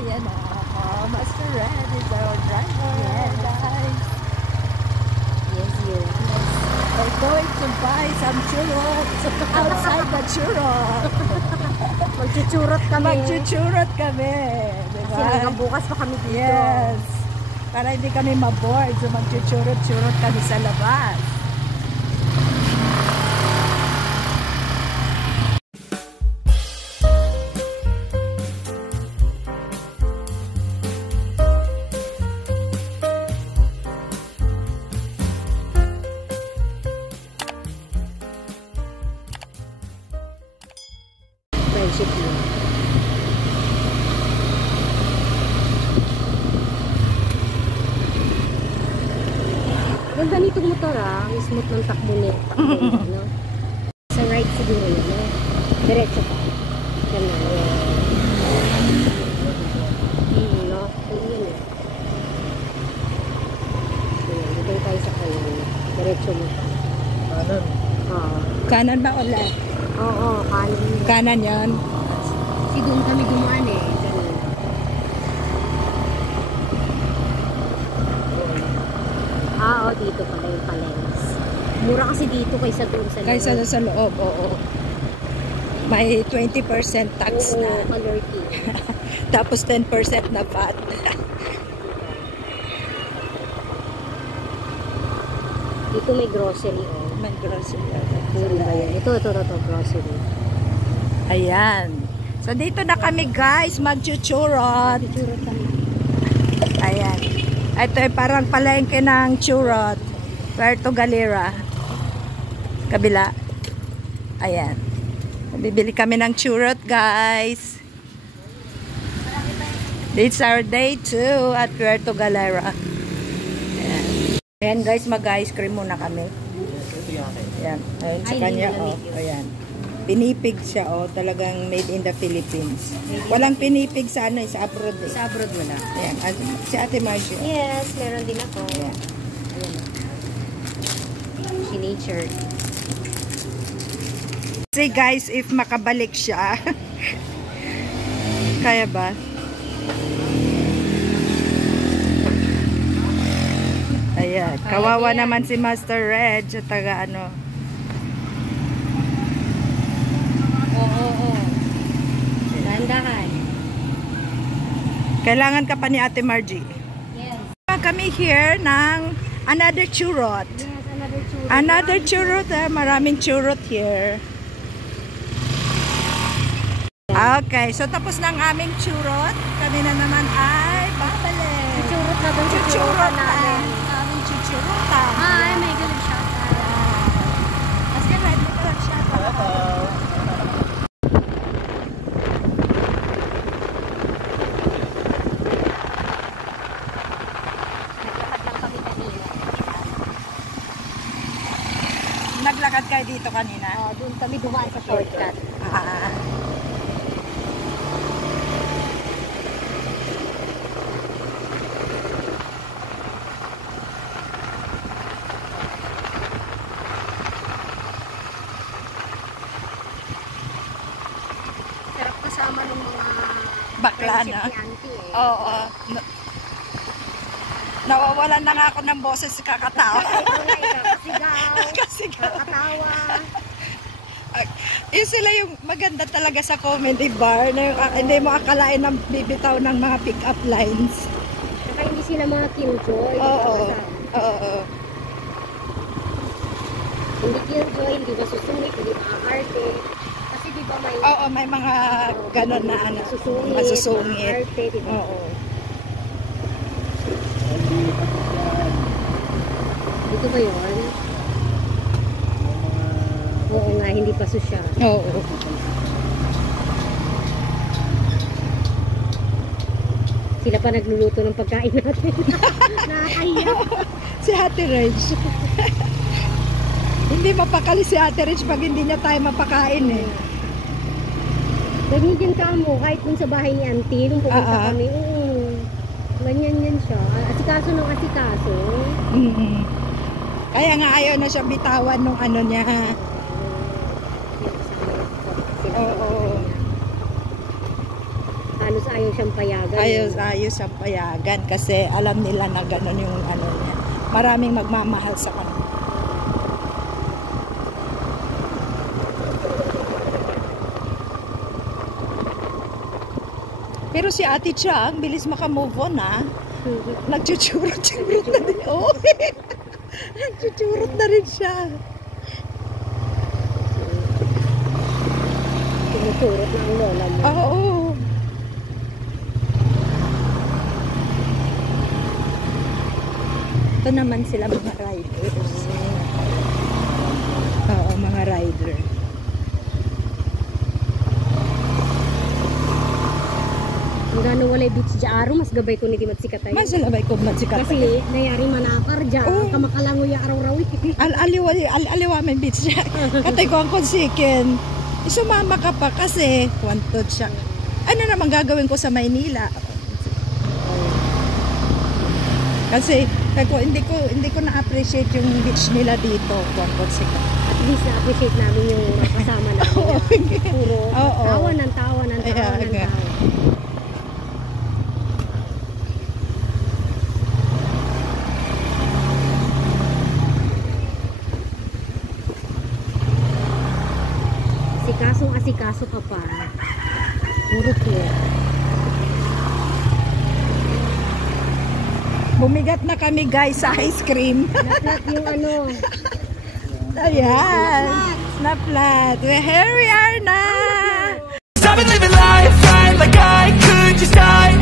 Ayan na. Master Red is our driver. Yes. Guys. Yes, yes. We're going to buy some churros outside the churros. Magchuchurot kami. Magchuchurot kami. Diba? Kasi hanggang bukas pa kami dito. Yes. Para hindi kami maboard. So magchuchurot-churot kami sa labas. Friendship yun. Ganda nitong motor ang smooth ng takbo niya. No? Sa right siguro yun. No? Diretso pa. Ganda. No? Ayun eh. Dito tayo sa kanan. Diretso mo pa. Kanan. Oo. Kanan ba o left? Oo, kanan. Kanan yan. Kasi doon kami dumaan eh. Ganun. Dito pala yung palengke. Mura kasi dito kaysa doon sa loob. Kaysa sa loob, oo. May 20% tax Oo, na. kalorty. Tapos 10% na VAT. Dito may grocery oh. May grocery. Puro ba yan? Ito, grocery. Ayan. So dito na kami guys, magchuchurot. Churot kami. Ayan. Ito ay parang palengke ng churot. Puerto Galera. Kabila. Ayan. Bibili kami ng churot guys. It's our day 2 at Puerto Galera. Ayan. Ayan guys, mag-ice cream muna kami. Ayan. Ayan sa kanya. Oh. Ayan. Pinipig siya, oh, talagang made in the Philippines. Walang pinipig sa ano, sa abroad eh. Sa abroad wala. Ayan, si Ate Marcia. Yes, meron din ako. Ayan. Nature. See guys, if makabalik siya. Kaya ba? Ayan, kawawa naman si Master Red sa taga ano. Oo. Dahan-dahan. Kailangan ka pa ni Ate Margie. Yes. Kami here ng another churot. Yes, another churot. Another churot. Maraming churot here. Okay, so tapos na ang aming churot. Kami na naman ay babalik. Churot na doon. Chuchurot namin. Aming chuchurotan. Hi, may galing siya. As in, may galing siya. Naglakad kayo dito kanina? Doon kami dumaan sa shortcut. Sarap kasama ng mga Bakla friendship na. ni auntie eh. Oo. Nawawalan na nga ako ng boses sa kakatawa. Kasigaw, kakatawa. Yun sila yung maganda talaga sa comedy bar na yung, hindi mo akalain na bibitaw ng mga pick-up lines. Saka hindi sila mga killjoy. Oo. Oo. Hindi killjoy, hindi ba susungit, hindi maaarte. Kasi di ba may... Oo, may mga ganon na ano. Susungit, Masusungit. maaarte, di ba? Oo. Dito ba yun? Oo nga, hindi pa sosyal. Oo. Sila pa nagluluto ng pagkain natin. Nakakahiya. Si Ate Reg. Hindi mapakali si Ate Reg pag hindi niya tayo mapakain eh. Ganyan din ka mo, kahit dun sa bahay ni auntie, nung pumunta kami, ganyan yan siya. Asikaso ng asikaso. Kaya nga ayaw na siya bitawan nung ano niya. Oo. Halos ayaw siyang payagan. Ayaw siyang payagan kasi alam nila na gano'n yung ano niya. Maraming magmamahal sa kanya. Pero si Ate Chang, bilis makamove on ha. Nagchuchurot-churot na din. Oh. Nagchuchurot na rin siya. Tumuturot na ang lola mo. Oo. Ito naman sila mga riders. Oo, mga rider. Ang gano'ng walay beach dyan, mas gabay ko ni Timat Sikatay. Mas labay ko matsikat. Kasi nayari manakar dyan, Oo. kamakalangoy araw-rawi. Aliwa may beach siya. Katay ko ang konsikin. Isumama ka pa kasi wantod siya. Ano naman gagawin ko sa Maynila? Kasi hindi ko na-appreciate yung beach nila dito. Wantod siya. At least na-appreciate namin yung kasama namin. Puro Oo. tawa ng tawa ng tawa Ayan, ng tawa. Asikaso ka pa. Puro cute. Bumigat na kami guys sa ice cream. Naplat yung ano. Ayan. Snaplat. Here we are na. I've been living life right like I could just die.